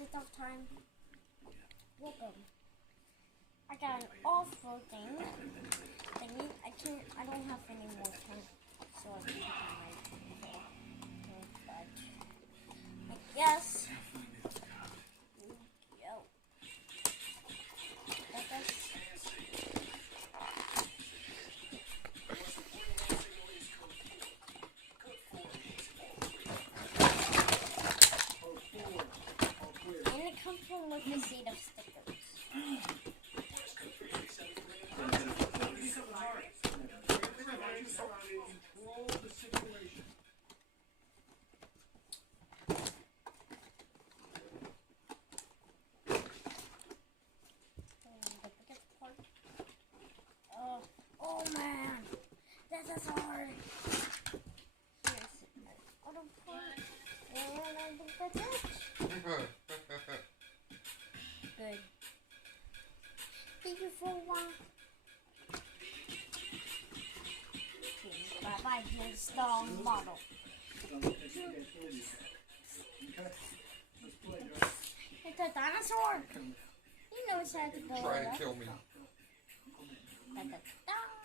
it's a tough time. Welcome. I got an awful thing. I don't have any more time, so I can put my but I guess. Yo. And it comes from with a seed of stickers. Oh man, this is hard. And I think that's it. Good. Thank you for watching. Bye bye, here's the model. It's a dinosaur. He knows how to go. Try to kill me. Da-da-da.